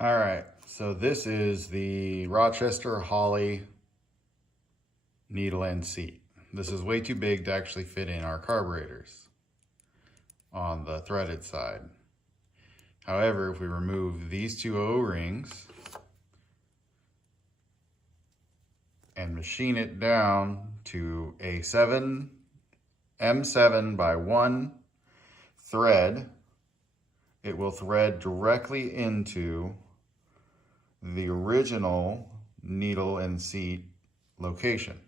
All right, so this is the Rochester Holley needle end seat. This is way too big to actually fit in our carburetors on the threaded side. However, if we remove these two O-rings and machine it down to a M7 by 1 thread, it will thread directly into the original needle and seat location.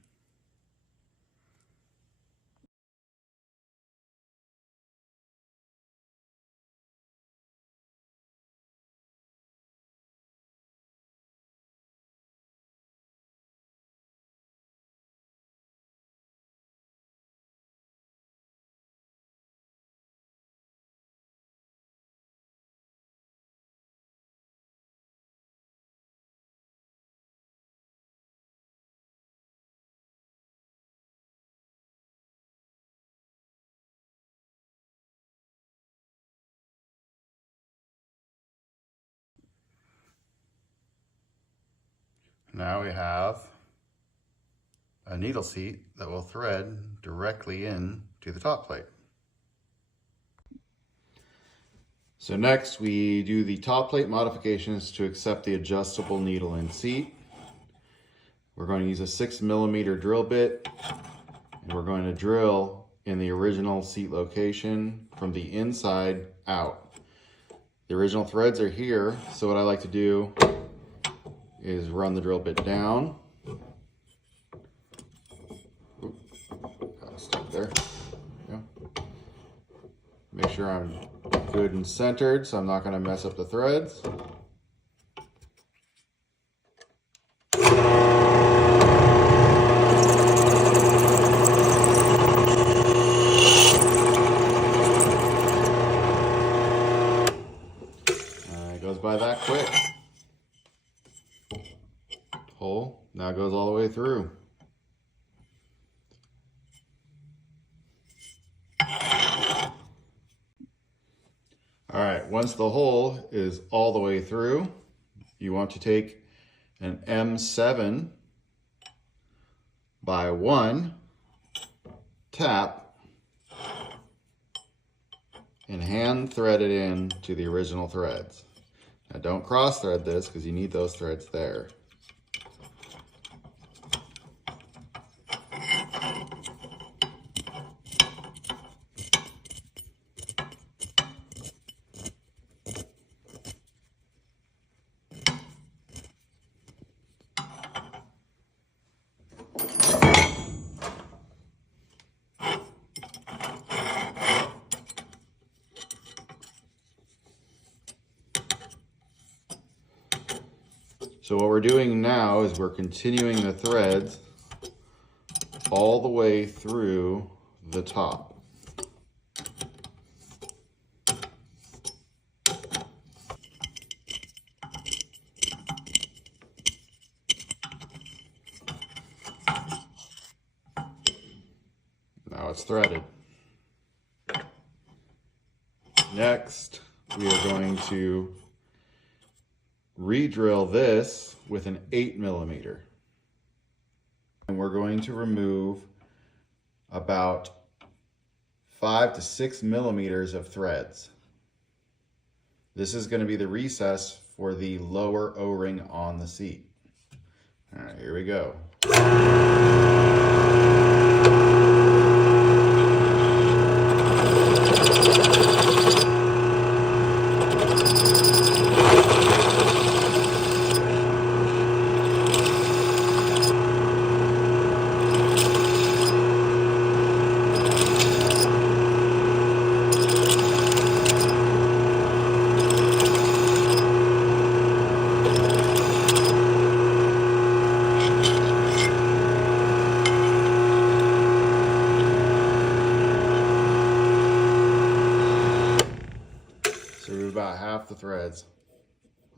Now we have a needle seat that will thread directly in to the top plate. So next we do the top plate modifications to accept the adjustable needle and seat. We're going to use a 6mm drill bit, and we're going to drill in the original seat location from the inside out. The original threads are here, so what I like to do is run the drill bit down. Got it stuck there. Yeah. Make sure I'm good and centered so I'm not going to mess up the threads. It goes by that quick. Hole now goes all the way through. All right, once the hole is all the way through, you want to take an M7 by 1 tap and hand thread it in to the original threads. Now don't cross thread this because you need those threads there. So what we're doing now is we're continuing the threads all the way through the top. Now it's threaded. Next, we are going to re-drill this with an 8mm. And we're going to remove about 5 to 6 millimeters of threads. This is going to be the recess for the lower O-ring on the seat. All right, here we go. About half the threads.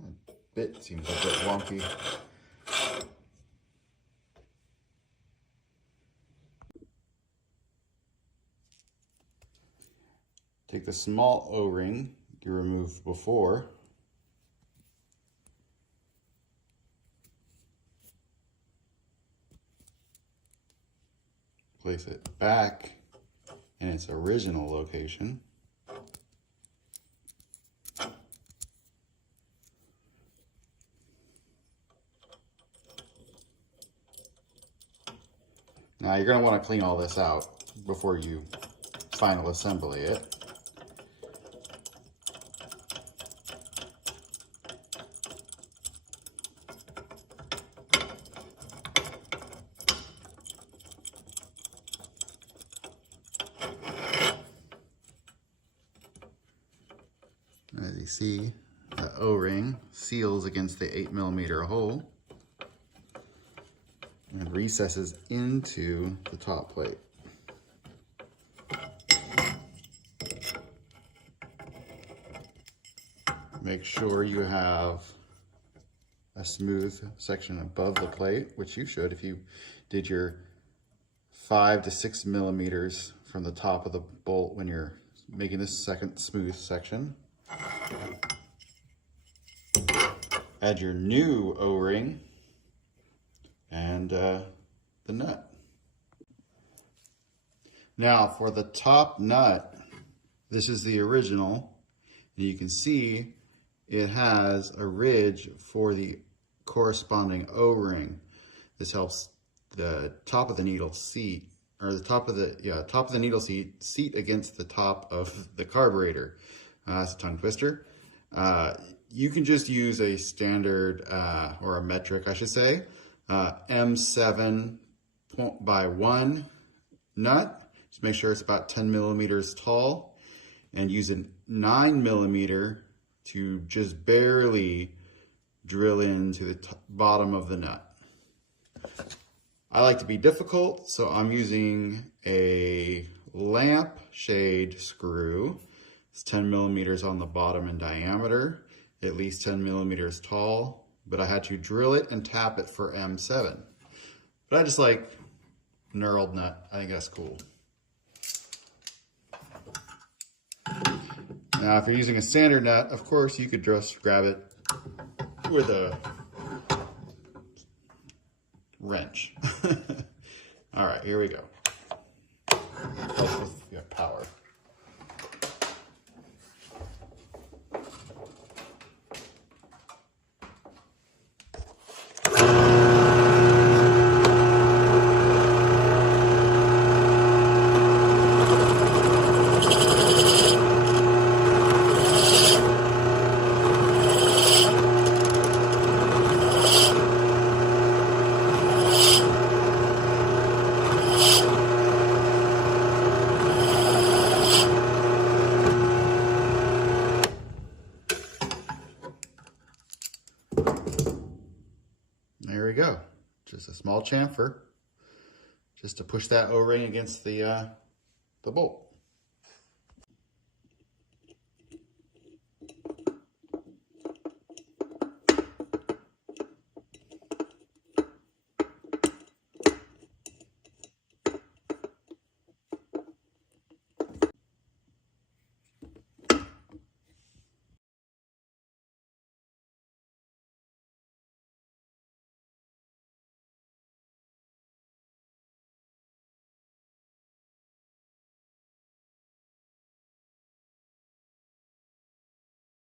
A bit seems a bit wonky. Take the small O-ring you removed before place it back in its original location. Now you're going to want to clean all this out before you final assembly it. As you see, the O-ring seals against the 8mm hole and recesses into the top plate. Make sure you have a smooth section above the plate, which you should if you did your 5 to 6 millimeters from the top of the bolt when you're making this second smooth section. Add your new O-ring and the nut. Now for the top nut, this is the original, and you can see it has a ridge for the corresponding O-ring. This helps the top of the needle seat, or the top of the needle seat against the top of the carburetor. That's a tongue twister. You can just use a standard, or a metric, I should say, M7 by 1 nut. Just make sure it's about 10 millimeters tall, and use a 9mm to just barely drill into the bottom of the nut. I like to be difficult, so I'm using a lamp shade screw. It's 10 millimeters on the bottom in diameter, at least 10 millimeters tall, but I had to drill it and tap it for M7. But I just like knurled nut. I think that's cool. Now, if you're using a standard nut, of course, you could just grab it with a wrench. All right, here we go. With power. There we go. Just a small chamfer, just to push that O-ring against the bolt.